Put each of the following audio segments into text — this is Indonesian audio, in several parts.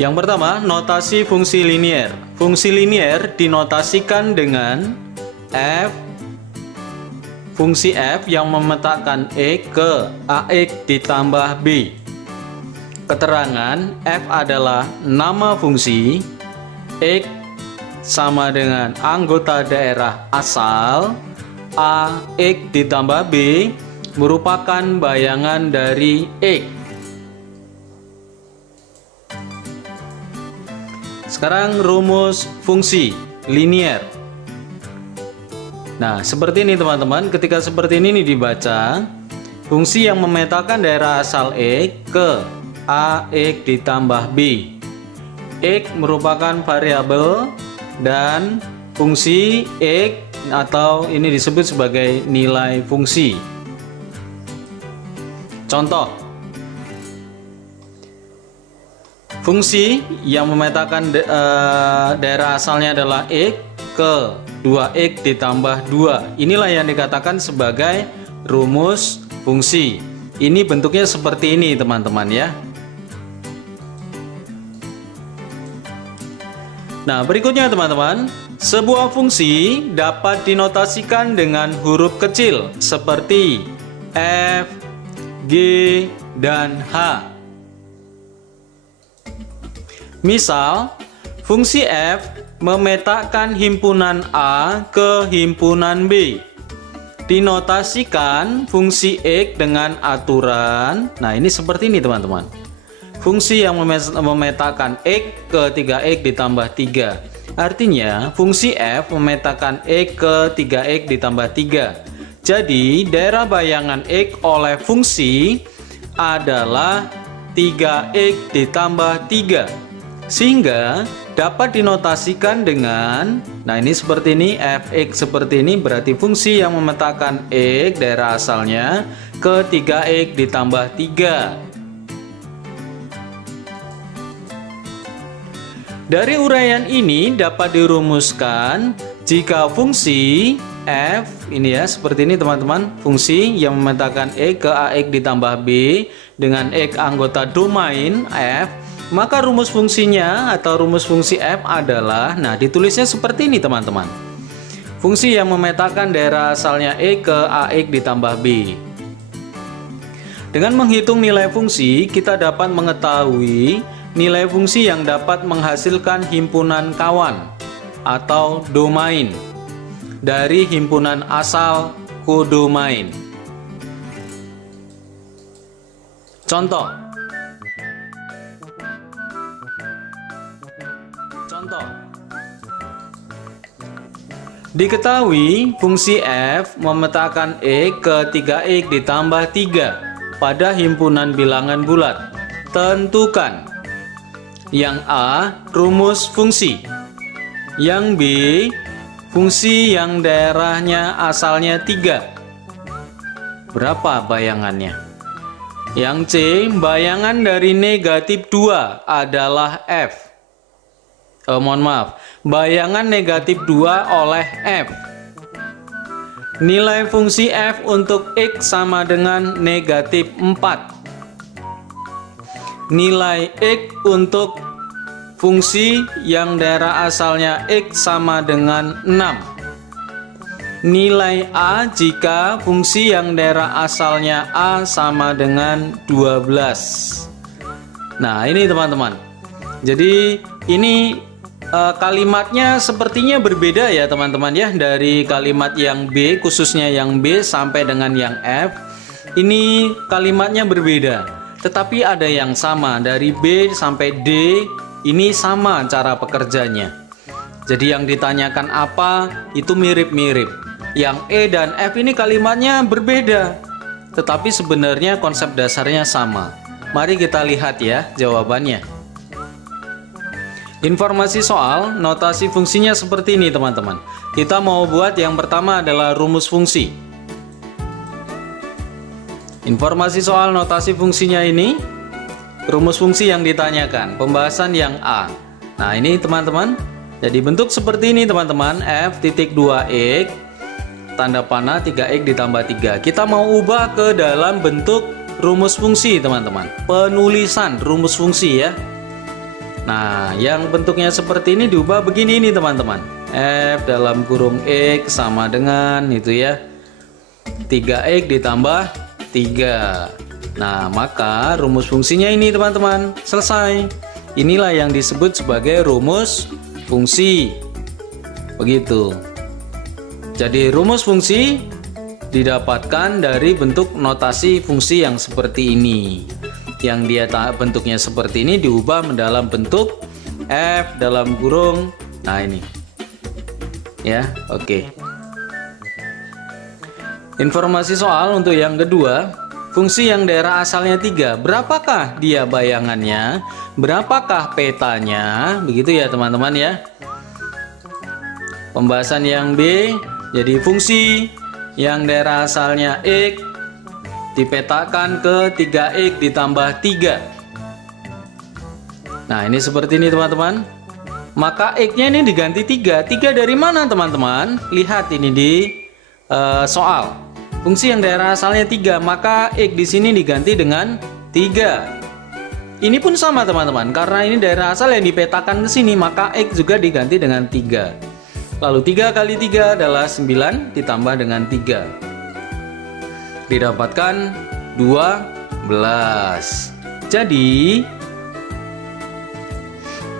Yang pertama, notasi fungsi linier. Fungsi linier dinotasikan dengan f, fungsi f yang memetakan x ke ax ditambah b. Keterangan f adalah nama fungsi, x sama dengan anggota daerah asal, ax ditambah b merupakan bayangan dari x. Sekarang rumus fungsi linier. Nah, seperti ini teman-teman. Ketika seperti ini dibaca, fungsi yang memetakan daerah asal x ke ax ditambah b. X merupakan variabel dan fungsi x atau ini disebut sebagai nilai fungsi. Contoh, fungsi yang memetakan daerah asalnya adalah x ke 2x ditambah 2. Inilah yang dikatakan sebagai rumus fungsi. Ini bentuknya seperti ini teman-teman ya. Nah, berikutnya teman-teman, sebuah fungsi dapat dinotasikan dengan huruf kecil seperti f, g, dan h. Misal, fungsi f memetakan himpunan A ke himpunan B. Dinotasikan fungsi x dengan aturan. Nah, ini seperti ini teman-teman. Fungsi yang memetakan x ke 3x ditambah 3. Artinya, fungsi f memetakan x ke 3x ditambah 3. Jadi, daerah bayangan x oleh fungsi adalah 3x ditambah 3. Sehingga dapat dinotasikan dengan, nah ini seperti ini, fx seperti ini, berarti fungsi yang memetakan x daerah asalnya ke 3x ditambah 3. Dari uraian ini dapat dirumuskan jika fungsi f ini ya seperti ini teman-teman, fungsi yang memetakan x ke ax ditambah b dengan x anggota domain f, maka rumus fungsinya atau rumus fungsi f adalah, nah ditulisnya seperti ini teman-teman. Fungsi yang memetakan daerah asalnya x ke ax ditambah b. Dengan menghitung nilai fungsi, kita dapat mengetahui nilai fungsi yang dapat menghasilkan himpunan kawan atau domain dari himpunan asal kodomain. Contoh. Diketahui fungsi f memetakan x ke 3x ditambah 3 pada himpunan bilangan bulat. Tentukan. Yang A, rumus fungsi. Yang B, fungsi yang daerahnya asalnya 3. Berapa bayangannya? Yang C, bayangan dari negatif 2 adalah F. Bayangan negatif 2 oleh F. Nilai fungsi F untuk X sama dengan negatif 4. Nilai X untuk fungsi yang daerah asalnya X sama dengan 6. Nilai A jika fungsi yang daerah asalnya A sama dengan 12. Nah ini teman-teman. Jadi ini kalimatnya sepertinya berbeda ya teman-teman ya. Dari kalimat yang B, khususnya yang B sampai dengan yang F, ini kalimatnya berbeda. Tetapi ada yang sama, dari B sampai D ini sama cara pekerjanya. Jadi yang ditanyakan apa itu mirip-mirip. Yang E dan F ini kalimatnya berbeda, tetapi sebenarnya konsep dasarnya sama. Mari kita lihat ya jawabannya. Informasi soal notasi fungsinya seperti ini teman-teman. Kita mau buat yang pertama adalah rumus fungsi. Informasi soal notasi fungsinya ini, rumus fungsi yang ditanyakan, pembahasan yang A. Nah ini teman-teman, jadi bentuk seperti ini teman-teman, f titik 2x, tanda panah 3x ditambah 3. Kita mau ubah ke dalam bentuk rumus fungsi teman-teman, penulisan rumus fungsi ya. Nah, yang bentuknya seperti ini diubah begini nih teman-teman. F dalam kurung X sama dengan itu ya 3X ditambah 3. Nah, maka rumus fungsinya ini teman-teman selesai. Inilah yang disebut sebagai rumus fungsi. Begitu. Jadi rumus fungsi didapatkan dari bentuk notasi fungsi yang seperti ini. Yang dia bentuknya seperti ini diubah mendalam bentuk F dalam kurung. Nah, ini. Ya, oke. Informasi soal untuk yang kedua, fungsi yang daerah asalnya 3. Berapakah dia bayangannya? Berapakah petanya? Begitu ya, teman-teman ya. Pembahasan yang B, jadi fungsi yang daerah asalnya X dipetakan ke 3X ditambah 3. Nah, ini seperti ini teman-teman. Maka X-nya ini diganti 3. 3 dari mana teman-teman? Lihat ini di soal. Fungsi yang daerah asalnya 3, maka X di sini diganti dengan 3. Ini pun sama teman-teman. Karena ini daerah asal yang dipetakan ke sini, maka X juga diganti dengan 3. Lalu 3 kali 3 adalah 9 ditambah dengan 3. Didapatkan 12. Jadi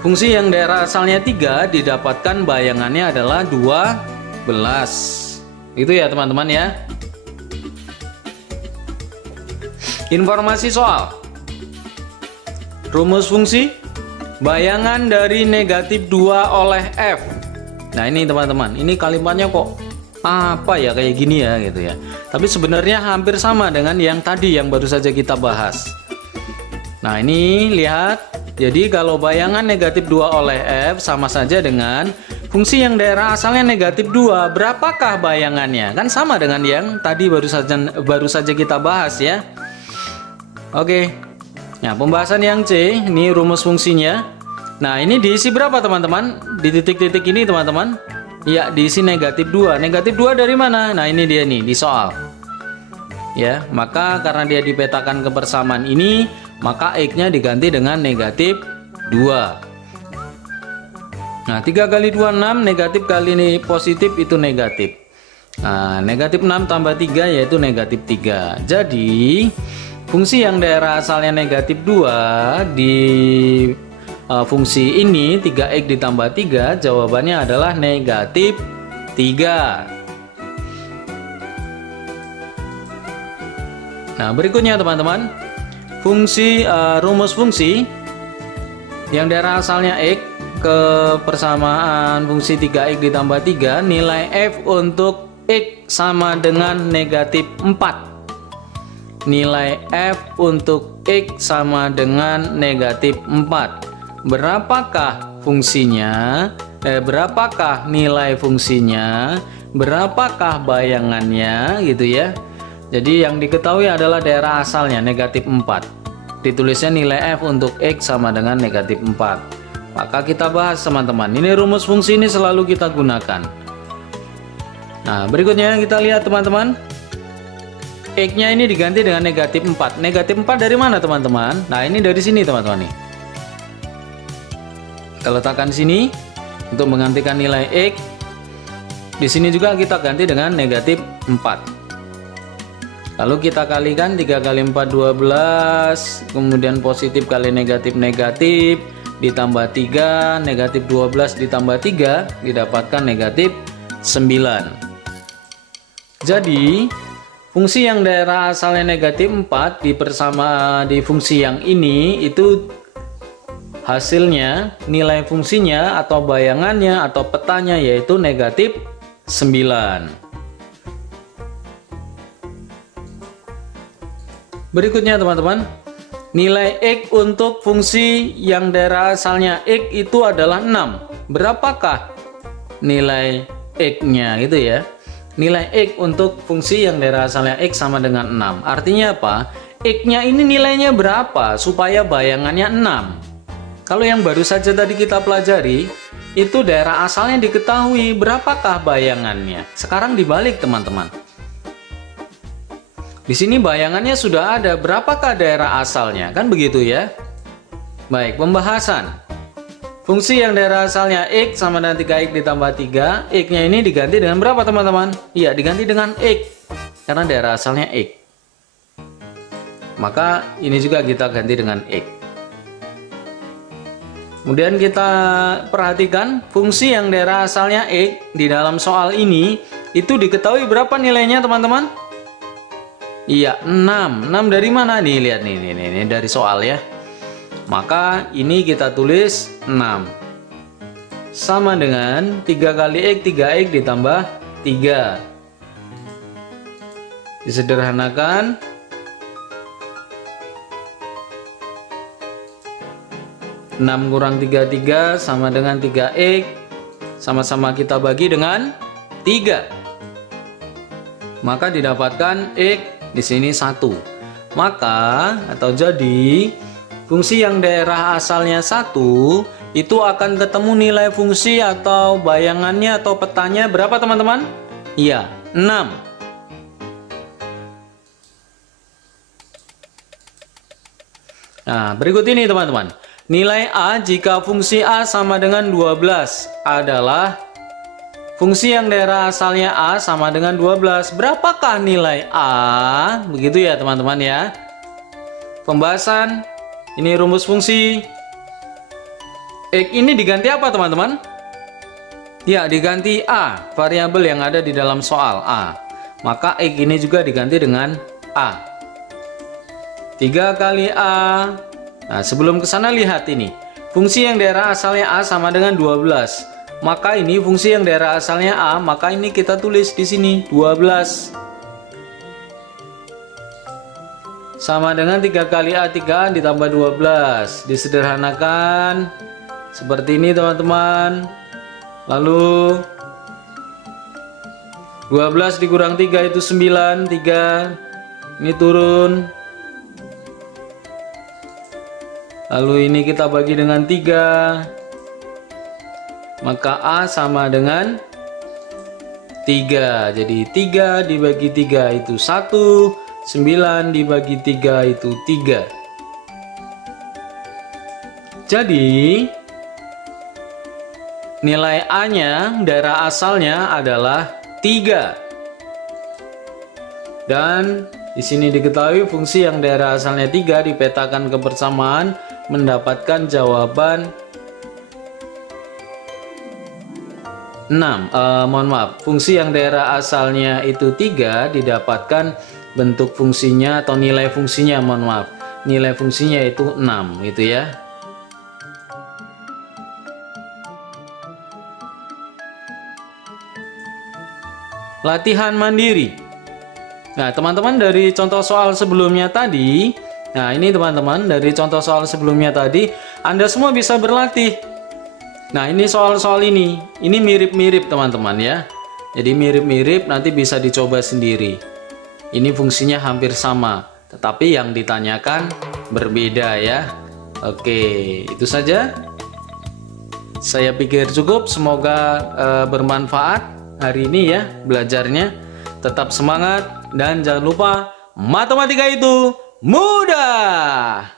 fungsi yang daerah asalnya 3 didapatkan bayangannya adalah 12. Itu ya teman-teman ya. Informasi soal. Rumus fungsi bayangan dari negatif 2 oleh F. Nah, ini teman-teman, ini kalimatnya kok apa ya kayak gini ya gitu ya. Tapi sebenarnya hampir sama dengan yang tadi yang baru saja kita bahas. Nah, ini lihat. Jadi kalau bayangan negatif 2 oleh F sama saja dengan fungsi yang daerah asalnya negatif 2. Berapakah bayangannya? Kan sama dengan yang tadi baru saja kita bahas ya. Oke. Nah, pembahasan yang C, ini rumus fungsinya. Nah, ini diisi berapa teman-teman? Di titik-titik ini teman-teman. Ya, diisi negatif 2. Negatif 2 dari mana? Nah, ini dia nih di soal. Ya, maka karena dia dipetakan kebersamaan ini, maka X-nya diganti dengan negatif 2. Nah, 3 kali 2 6, negatif kali ini positif itu negatif. Nah, negatif 6 tambah 3 yaitu negatif 3. Jadi, fungsi yang daerah asalnya negatif 2 di fungsi ini 3X ditambah 3 jawabannya adalah negatif 3. Nah, berikutnya teman-teman, fungsi rumus fungsi yang daerah asalnya X ke persamaan fungsi 3X ditambah 3, nilai F untuk X sama dengan negatif 4. Nilai F untuk X sama dengan negatif 4. Berapakah fungsinya? Berapakah nilai fungsinya? Berapakah bayangannya gitu ya. Jadi yang diketahui adalah daerah asalnya negatif 4. Ditulisnya nilai F untuk X sama dengan negatif 4. Maka kita bahas teman-teman. Ini rumus fungsi ini selalu kita gunakan. Nah, berikutnya kita lihat teman-teman. X-nya ini diganti dengan negatif 4. Negatif 4 dari mana teman-teman? Nah, ini dari sini teman-teman nih. Kita letakkan sini untuk menggantikan nilai X. Di sini juga kita ganti dengan negatif 4. Lalu kita kalikan 3 kali 4 12, kemudian positif kali negatif negatif, ditambah 3, negatif 12 ditambah 3, didapatkan negatif 9. Jadi fungsi yang daerah asalnya negatif 4 di fungsi yang ini itu hasilnya, nilai fungsinya atau bayangannya atau petanya yaitu negatif 9. Berikutnya teman-teman, nilai X untuk fungsi yang daerah asalnya X itu adalah 6. Berapakah nilai X-nya gitu ya? Nilai X untuk fungsi yang daerah asalnya X sama dengan 6. Artinya apa? X-nya ini nilainya berapa supaya bayangannya 6? Kalau yang baru saja tadi kita pelajari, itu daerah asalnya diketahui, berapakah bayangannya. Sekarang dibalik teman-teman. Di sini bayangannya sudah ada, berapakah daerah asalnya? Kan begitu ya. Baik, pembahasan. Fungsi yang daerah asalnya X sama dengan 3X ditambah 3. X-nya ini diganti dengan berapa teman-teman? Iya, diganti dengan X. Karena daerah asalnya X. Maka ini juga kita ganti dengan X. Kemudian kita perhatikan fungsi yang daerah asalnya X di dalam soal ini itu diketahui berapa nilainya teman-teman? Iya, 6. 6 dari mana nih? Lihat nih dari soal ya. Maka ini kita tulis 6 sama dengan 3 kali X 3X ditambah 3. Disederhanakan. 6 kurang 3 sama dengan 3X. Sama-sama kita bagi dengan 3. Maka didapatkan X di sini 1. Maka atau jadi fungsi yang daerah asalnya 1 itu akan ketemu nilai fungsi atau bayangannya atau petanya berapa teman-teman? Iya, 6. Nah, berikut ini teman-teman. Nilai A jika fungsi A sama dengan 12 adalah fungsi yang daerah asalnya A sama dengan 12. Berapakah nilai A? Begitu ya teman-teman ya. Pembahasan. Ini rumus fungsi. X ini diganti apa teman-teman? Ya, diganti A, variabel yang ada di dalam soal A. Maka X ini juga diganti dengan A. 3 kali A. Nah, sebelum ke sana lihat ini. Fungsi yang daerah asalnya A sama dengan 12. Maka ini fungsi yang daerah asalnya A, maka ini kita tulis di sini 12. Sama dengan 3 kali A 3 ditambah 12. Disederhanakan seperti ini teman-teman. Lalu 12 dikurang 3 itu 9. 3 ini turun. Lalu ini kita bagi dengan 3. Maka A sama dengan 3. Jadi 3 dibagi 3 itu 1. 9 dibagi 3 itu 3. Jadi nilai A-nya, daerah asalnya adalah 3. Dan di sini diketahui fungsi yang daerah asalnya 3 dipetakan kebersamaan mendapatkan jawaban 6. Mohon maaf, fungsi yang daerah asalnya itu 3 didapatkan bentuk fungsinya atau nilai fungsinya, mohon maaf, nilai fungsinya itu 6 gitu ya. Latihan mandiri. Nah teman-teman, dari contoh soal sebelumnya tadi, nah ini teman-teman, dari contoh soal sebelumnya tadi Anda semua bisa berlatih. Nah ini soal-soal ini mirip-mirip teman-teman ya. Jadi mirip-mirip, nanti bisa dicoba sendiri. Ini fungsinya hampir sama, tetapi yang ditanyakan berbeda ya. Oke, itu saja. Saya pikir cukup, semoga bermanfaat hari ini ya belajarnya. Tetap semangat dan jangan lupa matematika itu mudah.